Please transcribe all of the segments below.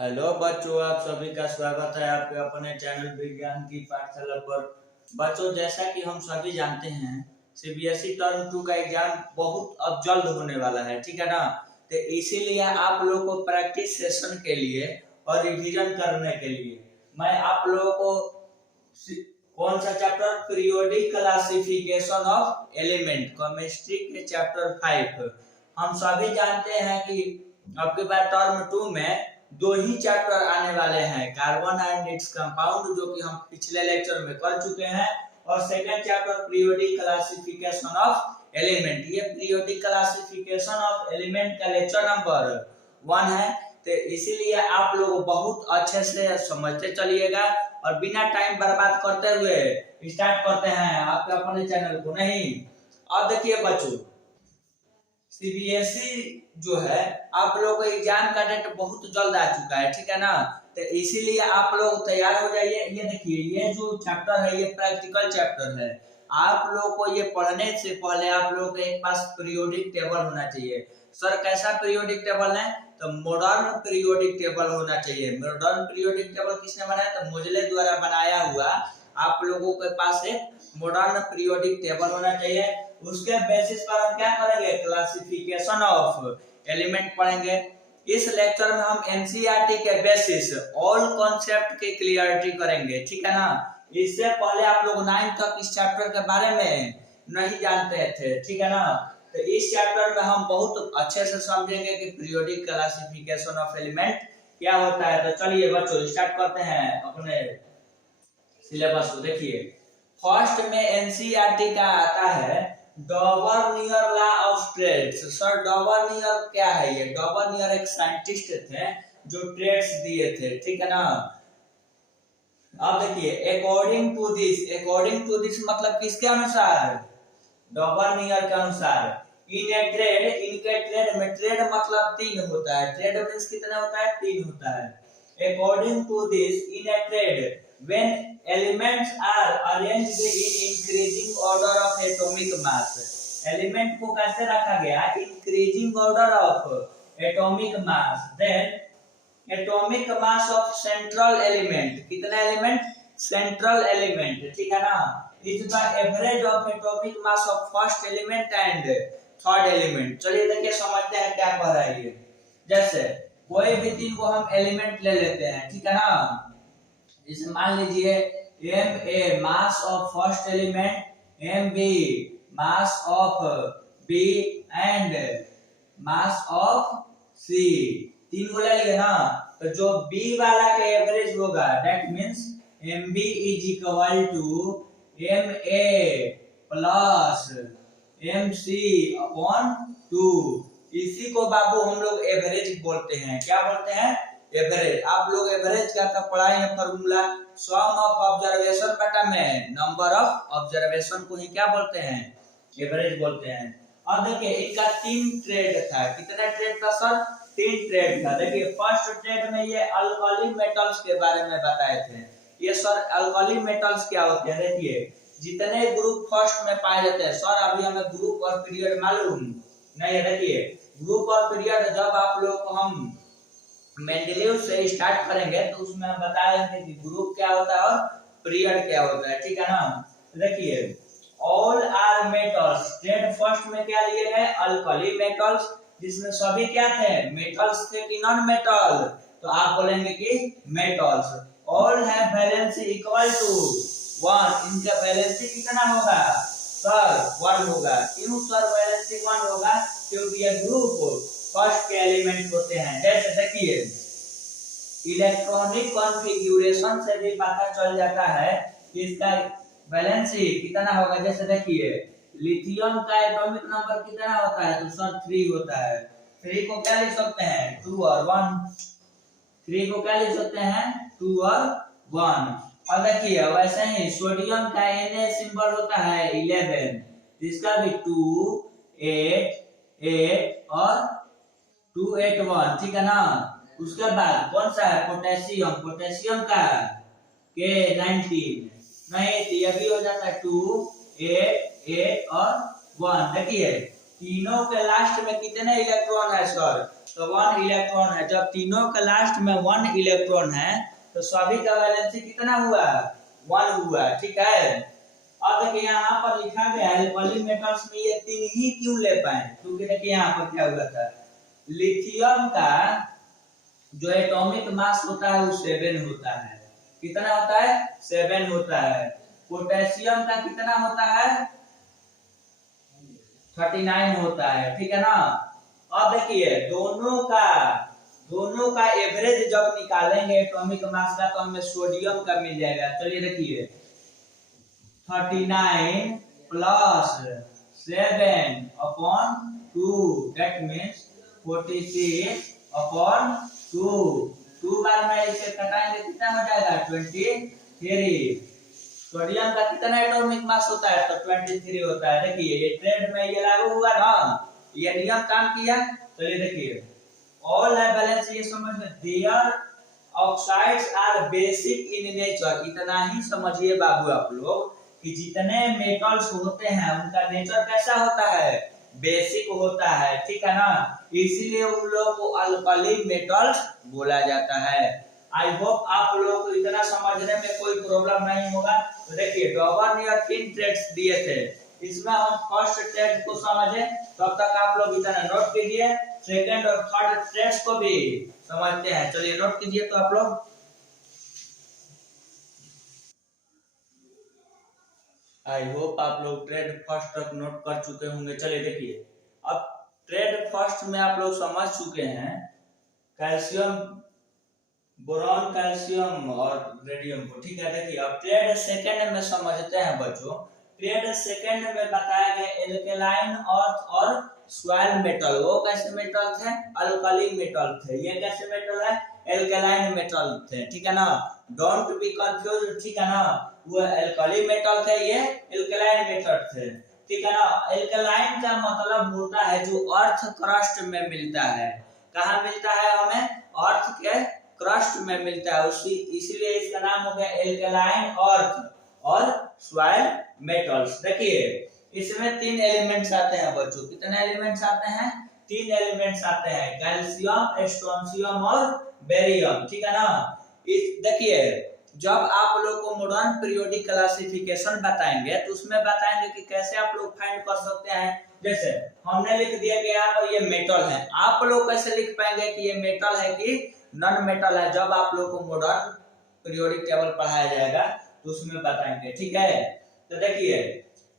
Hello बच्चों, आप सभी का स्वागत है आपके अपने चैनल विज्ञान की पाठशाला पर। बच्चों, जैसा कि हम सभी जानते हैं, सीबीएसई टर्म 2 का एग्जाम बहुत अब जल्द होने वाला है, ठीक है ना। तो इसीलिए आप लोगों को प्रैक्टिस सेशन के लिए और रिवीजन करने के लिए मैं आप लोगों को कौन सा chapter, periodic classification of element, chemistry के चैप्टर 5। हम सभी जानते हैं कि आपके पास टर्म 2 में दो ही चैप्टर आने वाले हैं, कार्बन एंड इट्स कंपाउंड, जो कि हम पिछले लेक्चर में कर चुके हैं, और second chapter periodic classification of element. ये पीरियोडिक क्लासिफिकेशन ऑफ एलिमेंट का लेक्चर नंबर 1 है। तो इसीलिए आप लोग बहुत अच्छे से समझते चलिएगा और बिना टाइम बर्बाद करते हुए स्टार्ट करते हैं आपके अपने चैनल को। नहीं, अब देखिए बच्चों, सीबीएसई जो है आप लोगों को एग्जाम का डेट बहुत जल्द आ चुका है, ठीक है ना। तो इसीलिए आप लोग तैयार हो जाइए। ये देखिए, ये जो चैप्टर है ये प्रैक्टिकल चैप्टर है। आप लोग को ये पढ़ने से पहले आप लोगों के पास पीरियोडिक टेबल होना चाहिए। सर, कैसा पीरियोडिक टेबल है? तो मॉडर्न पीरियोडिक टेबल होना चाहिए। मॉडर्न पीरियोडिक टेबल किसने बनाया? तो मोजले द्वारा बनाया हुआ आप लोगों के पास एक मॉडर्न पीरियोडिक टेबल होना चाहिए। उसके बेसिस पर हम क्या करेंगे? क्लासिफिकेशन ऑफ एलिमेंट पढ़ेंगे। इस लेक्चर में हम एनसीईआरटी के बेसिस ऑल कॉन्सेप्ट की क्लियरिटी करेंगे, ठीक है ना। इससे पहले आप लोग 9 तक इस चैप्टर के बारे में नहीं जानते थे, ठीक है ना। तो इस चैप्टर में हम बहुत अच्छे से समझेंगे कि पीरियोडिक क्लासिफिकेशन ऑफ एलिमेंट क्या होता है। तो चलिए बच्चों, स्टार्ट करते हैं अपने सिलेबस को। देखिए, फर्स्ट में एनसीईआरटी का आता है Dobereiner law of triads. Sir, Dobereiner क्या है? ये डॉबर्नियर एक साइंटिस्ट थे जो ट्रेड्स दिए थे, ठीक है ना। अब देखिए, अकॉर्डिंग टू दिस मतलब किसके अनुसार? डॉबर्नियर के अनुसार। इन ए ट्रेड, इनके ट्रेड में, ट्रेड मतलब 3 होता है। ट्रेड मींस कितना होता है? 3 होता है। According to this, in a triad when elements are arranged in increasing order of atomic mass, element को कैसे रखा गया? increasing order of atomic mass, then atomic mass of central element, कितना एलिमेंट? central element, ठीक है ना। is the average of atomic mass of first element and third element। चलिए देखिए, समझते हैं क्या कह रहा है ये। जैसे कोई भी 3 को हम एलिमेंट ले लेते हैं, ठीक है ना। जैसे मान लीजिए M A mass of first element, M B mass of B and mass of C, 3 को ले लिए ना। तो जो बी वाला का एवरेज होगा, that means M B is equal to M A plus M C upon 2। इसी को बाबू हम लोग एवरेज बोलते हैं। क्या बोलते हैं? एवरेज। आप लोग एवरेज का तो पढ़ाए हैं फॉर्मूला, सम ऑफ ऑब्जर्वेशन बटा में नंबर ऑफ ऑब्जर्वेशन को ही क्या बोलते हैं? एवरेज बोलते हैं। अब देखिए, इनका 3 ट्रेड था। कितना ट्रेड था सर? 3 ट्रेड था। देखिए, फर्स्ट ट्रेड में ये अल्कली मेटल्स के बारे में बताए थे। ये सर अल्कली मेटल्स क्या होते हैं? देखिए, जितने ग्रुप फर्स्ट में पाए जाते हैं। सर, अभी हमें ग्रुप और पीरियड मालूम नहीं है। देखिए, ग्रुप और पीरियड जब आप लोग को हम मेंडेलीव से स्टार्ट करेंगे तो उसमें हम बताएंगे कि ग्रुप क्या होता है और पीरियड क्या होता है, ठीक है ना। देखिए, all are metals, triad first में क्या लिए गए? अल्कली मेटल्स, जिसमें सभी क्या थे? मेटल्स थे कि नॉन मेटल? तो आप बोलेंगे कि metals. All have valency equal to 1। इनका वैलेंसी कितना होगा? सर 1 होगा। क्यों सर वैलेंसी 1 होगा? क्योंकि ये ग्रुप फर्स्ट के एलिमेंट होते हैं। जैसे देखिए, इलेक्ट्रॉनिक कॉन्फ़िगरेशन से भी पता चल जाता है कि इसका वैलेंसी कितना होगा। जैसे देखिए, लिथियम का एटॉमिक नंबर कितना होता है? तो सर 3 होता है। 3 को क्या लिख सकते हैं? 2 और 1। 3 को क्या लिख सकते हैं? 2 और 1। और देखिए, वैसे ही सोडियम का Na सिंबल होता है 11, इसका भी 2 8 8 और 2 8 1, ठीक है ना। उसके बाद कौन सा है? पोटेशियम। पोटेशियम का के 19, नहीं तो ये भी हो जाता है 2 8 8 और 1। देखिए, तीनों के लास्ट में कितने इलेक्ट्रॉन है सर? तो 1 इलेक्ट्रॉन है। जब तीनों के लास्ट में 1 इलेक्ट्रॉन है तो सभी का वैलेंसी कितना हुआ? 1 हुआ, ठीक है। अब देखिए यहाँ पर लिखा गया है एल्कली मेटल्स में ये 3 ही क्यों ले पाए? क्योंकि देखिए यहाँ पर क्या हुआ था, लिथियम का जो एटॉमिक मास होता है वो 7 होता है। कितना होता है? 7 होता है। पोटेशियम का कितना होता है? 39 होता है, ठीक है ना। अब देखिए दोनों का एवरेज जब निकालेंगे एटॉमिक मास का तो हमें सोडियम का मिल जाएगा। चलिए देखिए 39 प्लस 7/2 दैट मीन्स 46/2। 2 बार में इसे घटाएंगे कितना हो जाएगा? 23। सोडियम का कितना एटॉमिक मास होता है? तो 23 होता है। देखिए ये ट्रेंड में ये लागू हुआ ना, ये नियम काम किया। चलिए देखिए ऑल है बैलेंस, ये समझ में their oxides are basic in nature. इतना ही समझिए बाबू आप लोग कि जितने मेटल्स होते हैं उनका नेचर कैसा होता है? बेसिक होता है, ठीक है ना। इसीलिए उन लोगों को अल्कली मेटल्स बोला जाता है। आई होप आप लोगों को इतना समझने में कोई प्रॉब्लम नहीं होगा। तो देखिए डॉबर ने 3 ट्रेड्स दिए थे, इसमें हम फर्स्ट ट्रेड को समझे, तब तक आप लोग इतना नोट कीजिए। सेकंड और थर्ड ट्रेड्स को भी समझते हैं। चलिए नोट कीजिए तो आप लोग। आई होप आप लोग ट्रेड फर्स्ट तक नोट कर चुके होंगे। चलिए देखिए अब ट्रेड फर्स्ट में आप लोग समझ चुके हैं कैल्शियम, बोरॉन, कैल्शियम और रेडियम को, ठीक है। देखिए अब ट्रेड सेकंड में समझते हैं बच्चों। ट्रेड सेकंड में बताया गया एल्केलाइन अर्थ और सॉइल मेटल। वो कैसे मेटल थे? अल्कली मेटल थे। ये कैसे मेटल है? एल्केलाइन मेटल थे, ठीक है ना। डोंट बी कंफ्यूज, ठीक है ना। वो एल्कली मेटल थे, ये एल्केलाइन मेटल थे, ठीक है ना। एल्केलाइन का मतलब होता है जो अर्थ क्रस्ट में मिलता है। कहाँ मिलता है? हमें अर्थ के क्रस्ट में मिलता है, उसी इसलिए इसका नाम हो गया एल्केलाइन अर्थ और सॉइल मेटल्स। देखिए इसमें 3 एलिमेंट्स आते हैं बच्चों। कितने एलिमेंट्स आते हैं? 3 एलिमेंट्स आते हैं, कैल्शियम, स्ट्रोंशियम और बेरियम, ठीक है ना। इस देखिए जब आप लोग को मॉडर्न पीरियोडिक क्लासिफिकेशन बताएंगे तो उसमें बताएंगे कि कैसे आप लोग फाइंड कर सकते हैं। जैसे हमने लिख दिया कि यहाँ पर ये मेटल है, आप लोग कैसे लिख पाएंगे कि ये मेटल है कि नॉन मेटल है? जब आप लोग को मॉडर्न पीरियोडिक टेबल पढ़ाया जाएगा तो उसमें बताएंगे, ठीक है। तो देखिए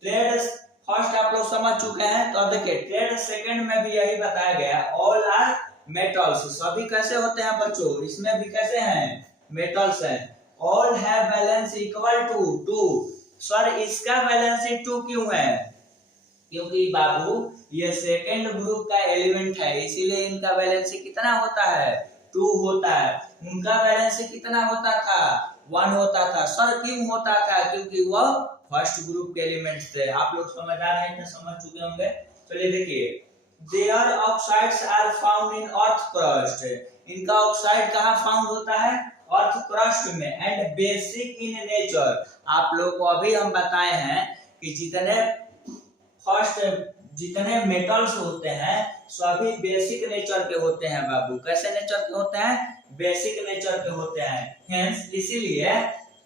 ट्रेड फर्स्ट आप लोग समझ चुके हैं। तो अब देखिए ट्रेड सेकंड में भी यही बताया गया, ऑल आर मेटल्स। सभी कैसे होते हैं बच्चों? इसमें भी कैसे हैं? मेटल्स हैं। All have valence equal to 2। Sir इसका वैलेंसी 2 क्यों है? क्योंकि बाबू ये सेकंड ग्रुप का एलिमेंट है, इसीलिए इनका वैलेंसी कितना होता है? 2 होता है। उनका वैलेंसी कितना होता था? 1 होता था। सर क्यों होता था? क्योंकि वो फर्स्ट ग्रुप के एलिमेंट्स थे। आप लोग समझदार हैं, इतना समझ चुके होंगे। चलिए देखिए their oxides are found in earth crust. इनका ऑक्साइड कहाँ फाउंड होता है? अर्थ क्रस्ट में। And basic in nature. आप लोग को अभी हम बताए हैं कि जितने मेटल्स होते हैं सभी बेसिक नेचर के होते हैं बाबू। कैसे नेचर के होते हैं? बेसिक नेचर के होते हैं। हेंस इसीलिए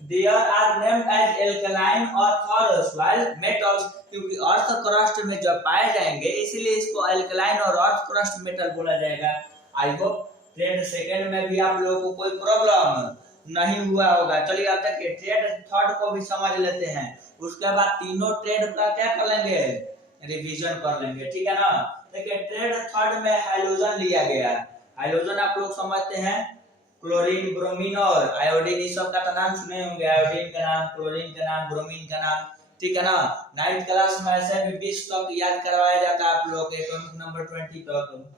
they are named as alkaline earth और सॉइल मेटल्स। क्योंकि अर्थ क्रस्ट में जब पाए जाएंगे इसीलिए इसको एल्कलाइन और अर्थ क्रस्ट मेटल बोला जाएगा। आई होप ट्रेड सेकंड में भी आप लोगों को कोई प्रॉब्लम नहीं हुआ होगा। चलिए अब तक ट्रेड थर्ड को भी समझ लेते हैं, उसके बाद तीनों ट्रेड का क्या कर लेंगे? रिवीजन कर लेंगे, ठीक है ना। देखिए ट्रेड थर्ड में हाइड्रोजन लिया गया। हाइड्रोजन आप लोग समझते हैं, क्लोरीन, ब्रोमीन और आयोडीन, इस सब का तो नाम सुने होंगे। आयोडीन का नाम, क्लोरीन का नाम, ब्रोमीन का नाम, ठीक है ना। 9th क्लास में ऐसे भी 20 तक याद करवाया जाता है आप लोग के, एटॉमिक नंबर 20 तक।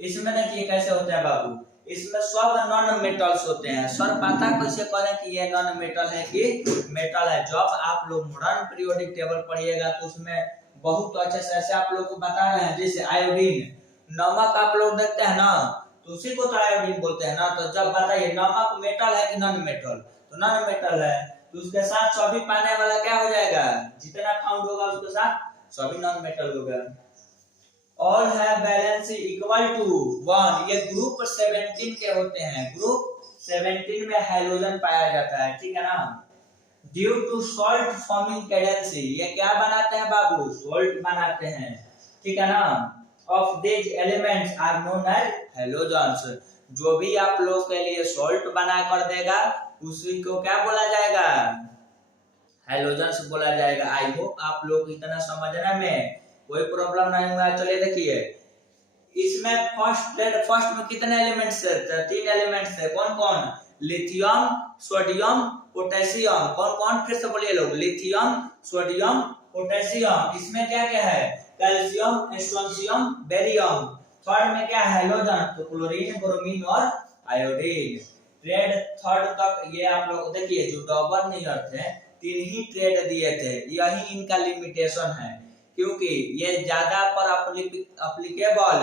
इसमें देखिए कैसे होता है बाबू, इसमें सब नॉन मेटल्स होते हैं। सर पता कैसे करें कि ये नॉन मेटल है कि मेटल है? जब आप लोग मॉडर्न पीरियोडिक टेबल पढ़िएगा तो उसमें बहुत अच्छे से ऐसे आप लोग को बता रहे हैं। जैसे आयोडीन, नमक आप लोग देखते हैं ना, तो उसी को तो आयोडीन बोलते हैं ना। तो जब बताइए नमक मेटल है कि नॉन मेटल? तो नॉन मेटल है। तो उसके साथ सभी पाने वाला क्या हो जाएगा? जितना फाउंड होगा उसके साथ सभी नॉन मेटल होगा। All have valency equal to 1। ये ग्रुप 17 के होते हैं, ग्रुप 17 में हाइड्रोजन पाया जाता है, ठीक है ना। ड्यू टू सॉल्ट फॉर्मिंग कैडेंसी, ये क्या बनाते हैं बाबू, सॉल्ट बनाते हैं, ठीक है ना। Of this elements are known as halogens, जो भी आप लोग के लिए सॉल्ट बना कर देगा उसी को क्या बोला जाएगा, हैलोजन्स बोला जाएगा। आई होप आप लोग इतना समझने में कोई प्रॉब्लम नहीं हुआ। चलिए देखिए, इसमें फर्स्ट में कितने एलिमेंट्स है, 3 एलिमेंट्स है। कौन कौन, लिथियम, सोडियम, पोटेशियम। कौन कौन, फिर से बोलिए लोग, लिथियम, सोडियम, पोटेशियम। इसमें क्या क्या है, कैल्शियम, स्ट्रोंशियम, बेरियम। थर्ड में क्या है, हैलोजन, तो क्लोरीन, ब्रोमीन और आयोडीन। ट्रेड थर्ड तक ये आप लोग देखिए, जो डबल नियर थे 3 ही ट्रेड दिए थे, यही इनका लिमिटेशन है, क्योंकि ये ज्यादा पर अप्लीकेबल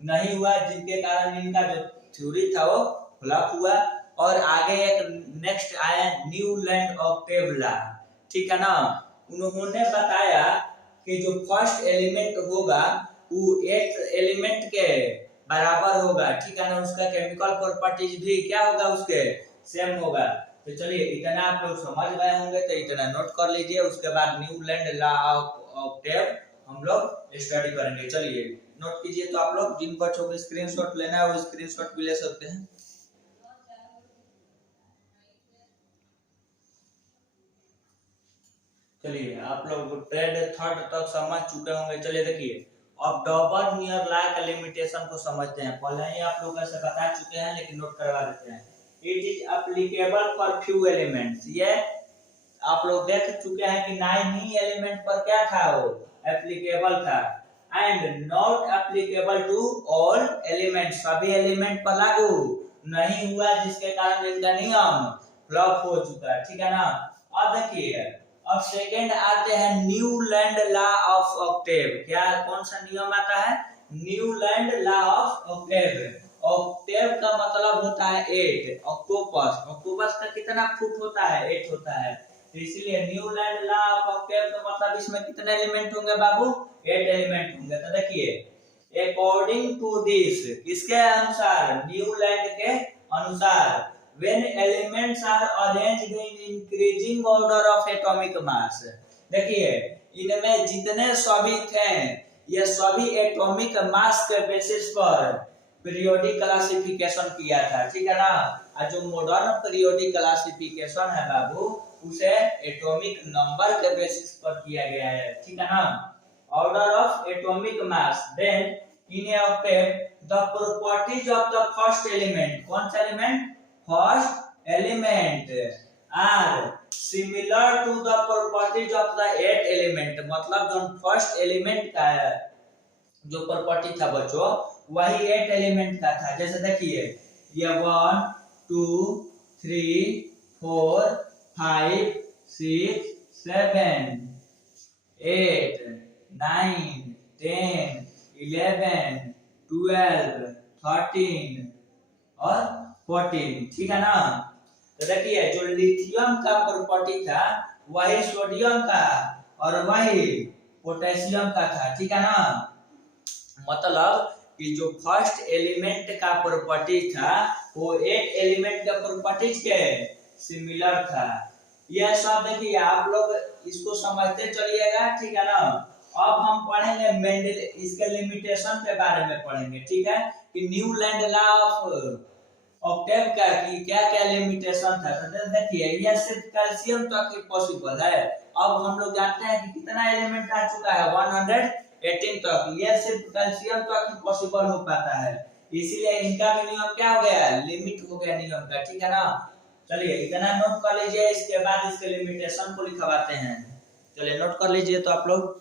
नहीं हुआ, जिनके कारण इनका जो थ्योरी था वो फ्लॉप हुआ। और आगे एक नेक्स्ट आया न्यूलैंड ऑक्टेव लॉ, ठीक है ना। उन्होंने बताया कि जो फर्स्ट एलिमेंट होगा वो 8 एलिमेंट के बराबर होगा, ठीक है ना। उसका केमिकल प्रॉपर्टीज भी क्या होगा, उसके सेम होगा। तो चलिए इतना आप लोग समझ गए होंगे, तो इतना नोट कर लीजिए। उसके बाद न्यूलैंड लॉ ऑफ ऑक्टेव हम लोग स्टडी करेंगे। चलिए नोट कीजिए। तो आप लोग जिन बच्चों को स्क्रीनशॉट लेना है वो स्क्रीनशॉट भी ले सकते हैं। चलिए आप लोग ट्रेड थर्ड तक समझ चुके होंगे। चलिए देखिए, अब डबल नियर लॉ का लिमिटेशन को समझते हैं। पहले ही आप लोग ऐसे बता चुके हैं, लेकिन नोट करवा देते हैं। It is applicable for few elements, ये आप लोग देख चुके हैं कि 9 ही एलिमेंट पर क्या था, वो एप्लीकेबल था। And not applicable to all element, सभी एलिमेंट पर लागू नहीं हुआ, जिसके कारण इनका नियम फ्लॉप हो चुका है, ठीक है ना। अब देखिए, अब सेकेंड आते हैं न्यूलैंड लॉ ऑफ ऑक्टेव। क्या, कौन सा नियम आता है, Newland law of octave. Octave का मतलब होता है 8, ऑक्टोपस, ऑक्टोपस का कितना फुट होता है, 8 होता है। तो इसीलिए न्यूलैंड लॉ ऑफ ऑक्टेव का मतलब इसमें कितने एलिमेंट होंगे बाबू, 8 एलिमेंट होंगे। तो देखिए, अकॉर्डिंग टू दिस, किसके अनुसार, न्यूलैंड के अनुसार, when elements are arranged in increasing order of atomic mass, देखिए इनमें जितने सभी थे ये सभी एटॉमिक मास के बेसिस पर पीरियोडिक क्लासिफिकेशन किया था, ठीक है ना। और जो मॉडर्न पीरियोडिक क्लासिफिकेशन है बाबू, उसे एटॉमिक नंबर के बेसिस पर किया गया है, ठीक है ना। Order of atomic mass, then in a octave the properties of the first element, कौन सा element, first element are similar to the properties of the 8 element, मतलब जो फर्स्ट एलिमेंट का जो प्रॉपर्टी था बच्चों, वही 8 एलिमेंट का था। जैसे देखिए, ये 1 2 3 4 5 6 7 8 9 10 11 12 13 और 14, ठीक है ना। तो देखिए, जो लिथियम का प्रॉपर्टी था वही सोडियम का और वही पोटेशियम का था, ठीक है ना। मतलब कि जो फर्स्ट एलिमेंट का प्रॉपर्टी था वो 8 एलिमेंट का प्रॉपर्टीज के सिमिलर था। यह सब देखिए आप लोग इसको समझते चलिएगा, ठीक है ना। अब हम पढ़ेंगे मेंडल, इसके लिमिटेशन के बारे में पढ़ेंगे, ठीक है, कि न्यूलैंड लॉ ऑफ ऑक्टेव का कि क्या क्या लिमिटेशन था। तो देखिए, यह सिर्फ कैल्शियम तक ही पॉसिबल है। अब हम लोग जानते हैं कि कितना एलिमेंट आ चुका है, 118 तक। यह सिर्फ कैल्शियम तक ही पॉसिबल हो पाता है, इसीलिए इनका भी नियम क्या हो गया, लिमिट हो गया नियम का, ठीक है ना। चलिए इतना नोट कर लीजिए, इसके बाद इसके लिमिटेशन को लिखवाते हैं। चलिए नोट कर लीजिए तो आप लोग।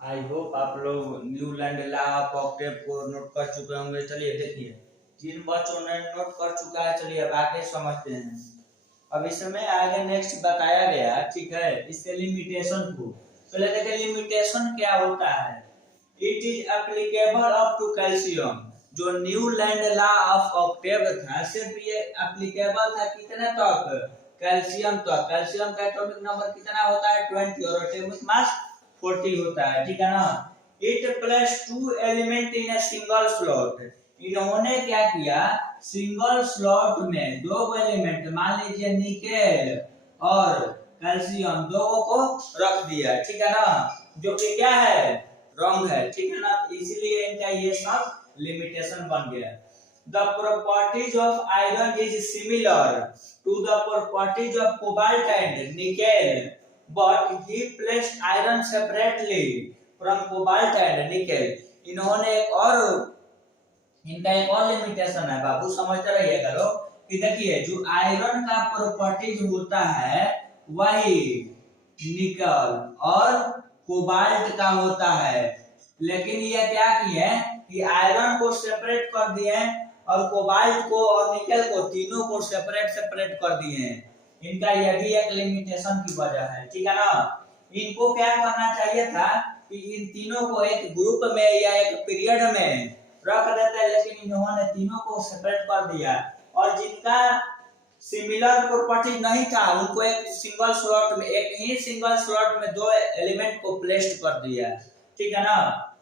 आई होप आप लोग न्यूलैंड लॉ ऑफ ऑक्टेव को नोट कर चुके होंगे। चलिए देखिए, जिन बच्चों ने नोट कर चुका है, चलिए अब आगे समझते हैं। अब इसमें आगे नेक्स्ट बताया गया, ठीक है, इसके लिमिटेशन को। पहले देखिए लिमिटेशन क्या होता है। It is applicable up to calcium, जो न्यूलैंड लॉ ऑफ ऑक्टेव था सिर्फ ये एप्लीकेबल था कितने तक, कैल्शियम तक। कैल्शियम का एटॉमिक नंबर कितना होता है, 20 और एटॉमिक मास 40 होता है, ठीक है ना। It plus 2 element in a single slot. इन्होंने क्या किया, सिंगल स्लॉट में 2 एलिमेंट, मान लीजिए निकेल और कैल्शियम, दो को रख दिया, ठीक है ना, जो कि क्या है, रॉन्ग है, ठीक है ना। इसीलिए इनका ये सब लिमिटेशन बन गया। The properties of iron is similar to the properties of cobalt and nickel, but he placed iron separately from cobalt and nickel. इन्होंने इनका एक और लिमिटेशन है बाबू, समझते रहिए करो कि देखिए जो आयरन का प्रॉपर्टीज होता है वही निकल और कोबाल्ट का होता है, लेकिन ये क्या किए कि आयरन को सेपरेट कर दिए और कोबाल्ट को और निकल को, तीनों को सेपरेट कर दिए हैं। इनका यह भी एक लिमिटेशन की वजह है, ठीक है ना। इनको क्या करना चाहिए था कि इन तीनों को एक ग्रुप में या एक पीरियड में रख देते, लेकिन इन्होंने तीनों को सेपरेट कर दिया और जिनका सिमिलर प्रॉपर्टी नहीं था उनको एक सिंगल स्लॉट में, एक ही सिंगल स्लॉट में 2 एलिमेंट को प्लेस्ड कर दिया, ठीक है ना।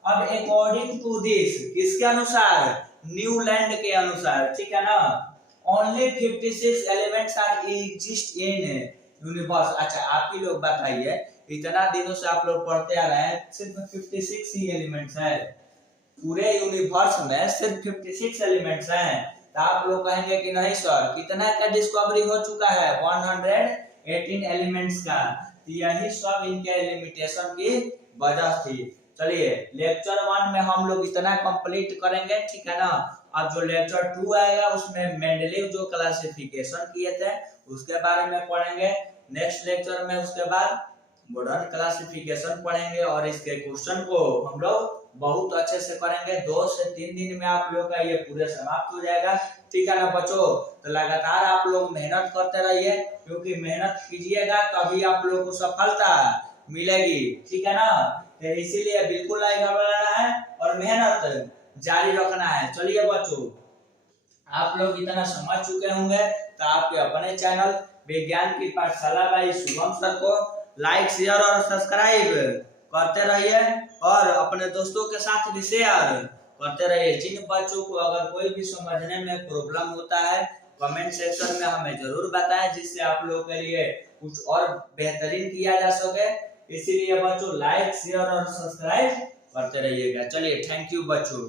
अब अकॉर्डिंग टू दिस, किसके अनुसार, न्यूलैंड के अनुसार, ठीक है ना, only 56 elements are exist in universe. अच्छा आप ही लोग बताइए, इतना दिनों से आप लोग पढ़ते आ रहे हैं, सिर्फ 56 ही एलिमेंट्स है पूरे यूनिवर्स में, सिर्फ 56 एलिमेंट्स हैं। तो आप लोग कहेंगे कि नहीं सर, कितना का डिस्कवरी हो चुका है, 118 एलिमेंट्स का। तो यही सब इनके लिमिटेशन की वजह थी। चलिए लेक्चर 1 में हम लोग इतना कंप्लीट करेंगे, ठीक है ना। अब जो लेक्चर 2 आएगा उसमें मेंडलीव जो क्लासिफिकेशन किए थे उसके बारे में पढ़ेंगे नेक्स्ट लेक्चर में। उसके बाद मॉडर्न क्लासिफिकेशन पढ़ेंगे और इसके क्वेश्चन को हम लोग बहुत अच्छे से करेंगे। 2 से 3 दिन में आप लोग का ये पूरे समाप्त हो जाएगा, ठीक है ना बच्चों। तो लगातार आप लोग मेहनत करते रहिए, क्योंकि मेहनत कीजिएगा तभी आप लोग को सफलता मिलेगी, ठीक है ना। तो इसीलिए बिल्कुल नहीं घबराना है और मेहनत जारी रखना है। चलिए बच्चों, आप लोग इतना समझ चुके होंगे तो आपके अपने चैनल विज्ञान की पाठशाला बाई शुभम सर को लाइक, शेयर और सब्सक्राइब करते रहिए और अपने दोस्तों के साथ भी शेयर करते रहिए। जिन बच्चों को अगर कोई भी समझने में प्रॉब्लम होता है कमेंट सेक्शन में हमें जरूर बताएं, जिससे आप लोगों के लिए कुछ और बेहतरीन किया जा सके। इसीलिए बच्चों लाइक, शेयर और सब्सक्राइब करते रहिएगा। चलिए थैंक यू बच्चों।